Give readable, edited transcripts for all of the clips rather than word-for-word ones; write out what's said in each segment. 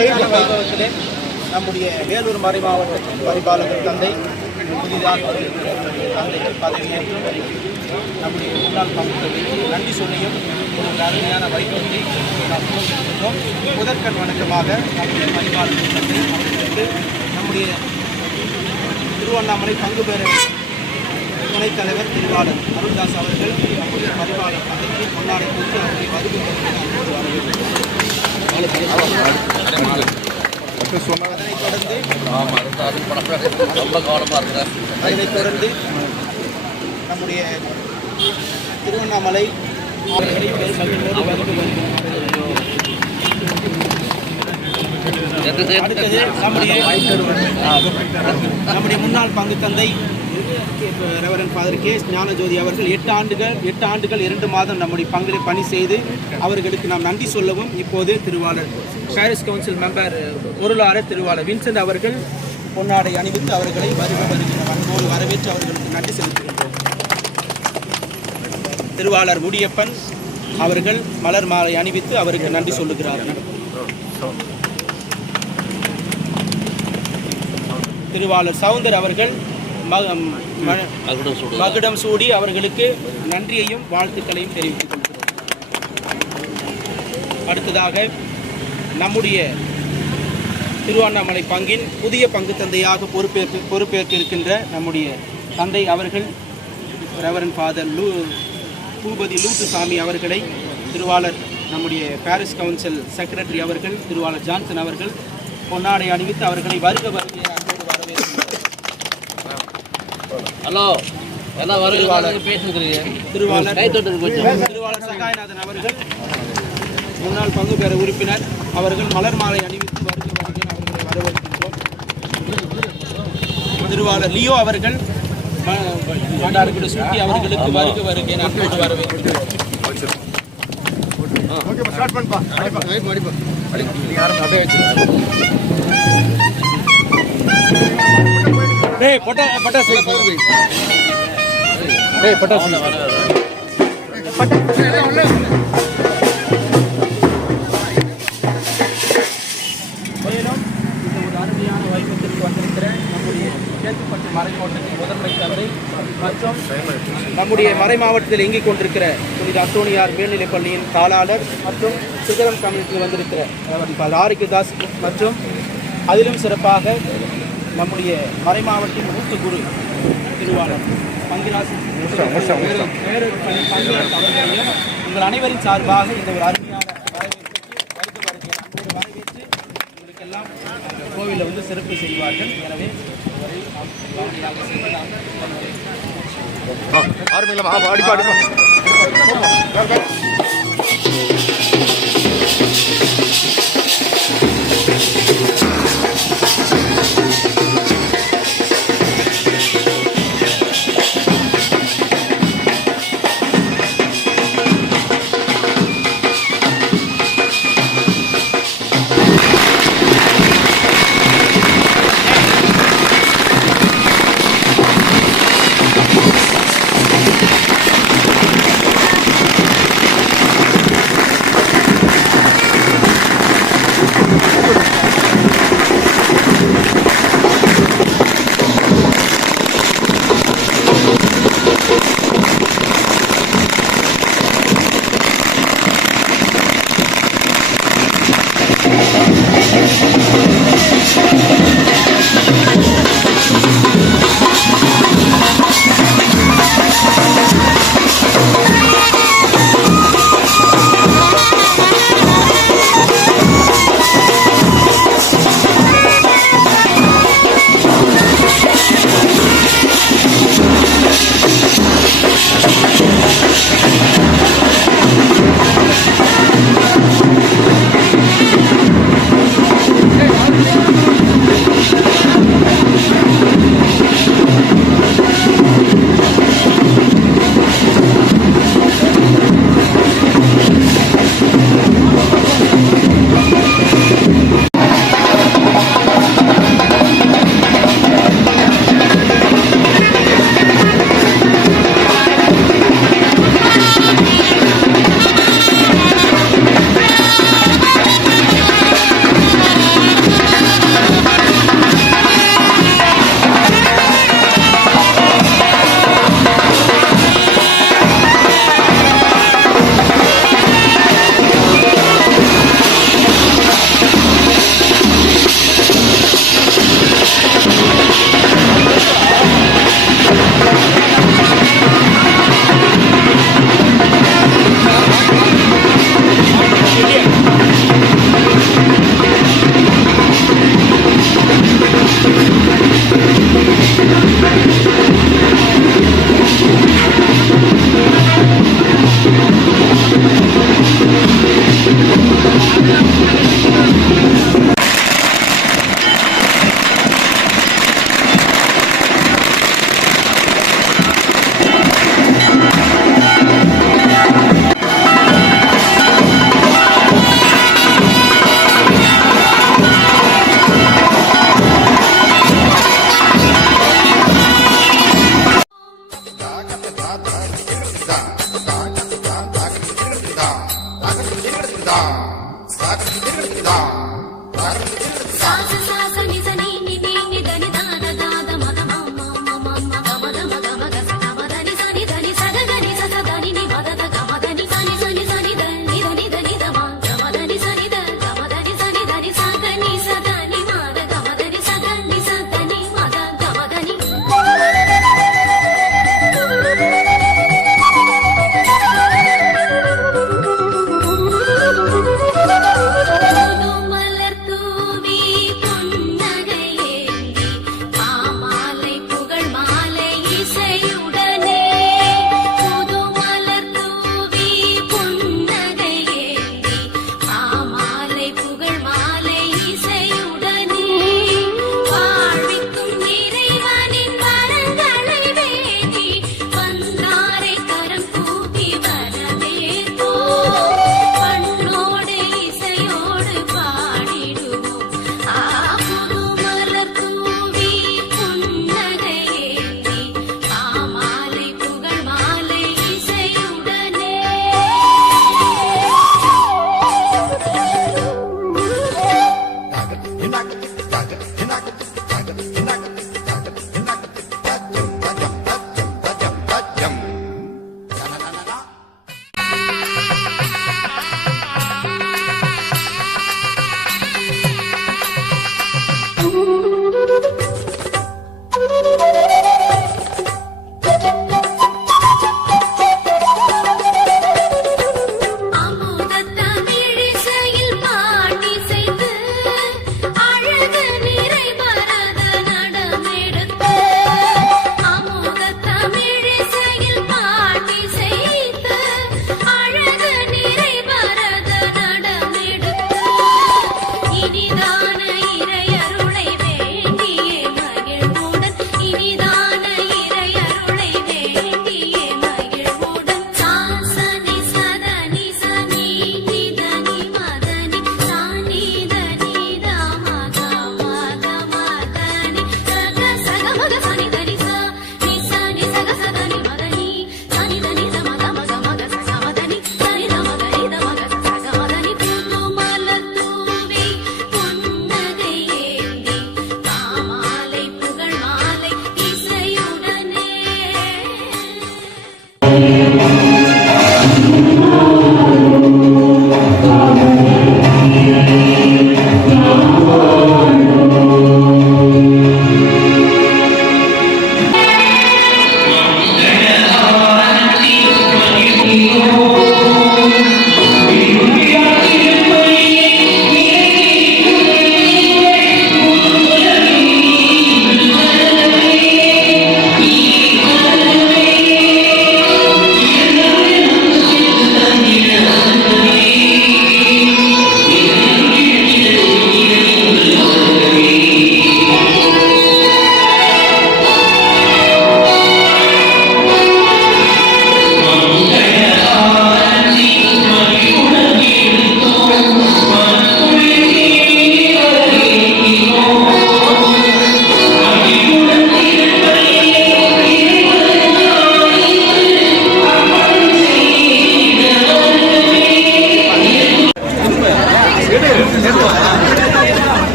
வைபவத்திலே நம்முடைய வேலூர் மறைமாவட்டத்தின் பரிபாலகர் தந்தை புதிதாக தந்தைகள் பதவியேற்று நம்முடைய முன்னாள் பங்குகளுக்கு நன்றி சொல்லியும் ஒரு அருமையான வைபவத்தை நாம் கொண்டிருக்கின்றோம். முதற்கண் வணக்கமாக நம்முடைய பரிபாலகர் தந்தை அவர்களுக்கு நம்முடைய திருவண்ணாமலை பங்கு பெற துணைத் தலைவர் திருவாளர் அருள்தாஸ் அவர்கள் நம்முடைய பரிபாலர் தந்தைக்கு பொன்னாடை கொடுத்து அவருடைய வருகை அதனைத் தொடர்ந்து நம்முடைய திருவண்ணாமலை அடுத்தது நம்முடைய முன்னாள் பங்கு தந்தை ரெவரண்ட் ஃபாதர் கே ஞானஜோதி அவர்கள் 8 ஆண்டுகள் 2 மாதம் நம்முடைய பங்கில் பணி செய்து அவர்களுக்கு நாம் நன்றி சொல்லவும் இப்போது திருவாளர் பாரிஸ் கவுன்சில் மெம்பர் பொருளாளர் திருவாளர் வின்சென்ட் அவர்கள் பொன்னாடை அணிவித்து அவர்களை வருகிற அன்போடு வரவேற்று அவர்களுக்கு நன்றி செலுத்துகின்றோம். திருவாளர் முடியப்பன் அவர்கள் மலர் மாலை அணிவித்து அவருக்கு நன்றி சொல்லுகிறார்கள். திருவாளர் சவுந்தர் அவர்கள் மகுடம் சூடி அவர்களுக்கு நன்றியையும் வாழ்த்துக்களையும் தெரிவித்துக் கொள்கிறோம். அடுத்ததாக நம்முடைய திருவண்ணாமலை பங்கின் புதிய பங்கு தந்தையாக பொறுப்பேற்க இருக்கின்ற நம்முடைய தந்தை அவர்கள் ரெவரண்ட் ஃபாதர் பூபதி லூத்துசாமி அவர்களை திருவாளர் நம்முடைய பாரிஸ் கவுன்சில் செக்ரட்டரி அவர்கள் திருவாளர் ஜான்சன் அவர்கள் பொன்னாடை அணிவித்து அவர்களை வருக வருகை அன்போடு வரவேற்கின்றனர். ஹலோ எல்லாம் வருவாங்க பேசுகிறீங்க. திருவாளர் சகாயநாதன் அவர்கள் முன்னாள் பங்கு பெற உறுப்பினர் அவர்கள் மலர் மாலை அணிவித்து வருகை அவர்களை வரவேற்கின்றோம். திருவாளர் லியோ அவர்கள் மண்டார்குடி சூட்டி அவர்களுக்கு வருகை அன்போடு வரவேற்கின்றோம். மேலும் இந்த ஒரு அருமையான வைபவத்திற்கு வந்திருக்கிற நம்முடைய சேத்துப்பட்டு மறைமாவட்டத்தின் முதன்மை தந்தை மற்றும் நம்முடைய மறை மாவட்டத்தில் இயங்கிக் கொண்டிருக்கிற புனித அந்தோணியார் மேல்நிலைப் பள்ளியின் தாளாளர் மற்றும் சிகரம் கமிட்டியில் வந்திருக்கிற ஆரோக்கியதாஸ் மற்றும் அதிலும் சிறப்பாக நம்முடைய மறை மாவட்டத்தின் மூத்த குரு திருவாளர் பங்கிராசி அவர்களையும் உங்கள் அனைவரின் சார்பாக இந்த ஒரு அருமையான வரவேற்பு வரவேற்று உங்களுக்கெல்லாம் கோவிலில் வந்து சிறப்பு செய்வார்கள். எனவே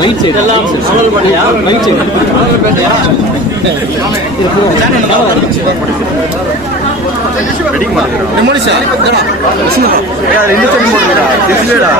ரைட் சைடு எல்லாம் அமல் பண்ணியா right side wedding market memory sir இதடா யார் இந்த சைடு போடுடா டிஸ்ப்ளேடா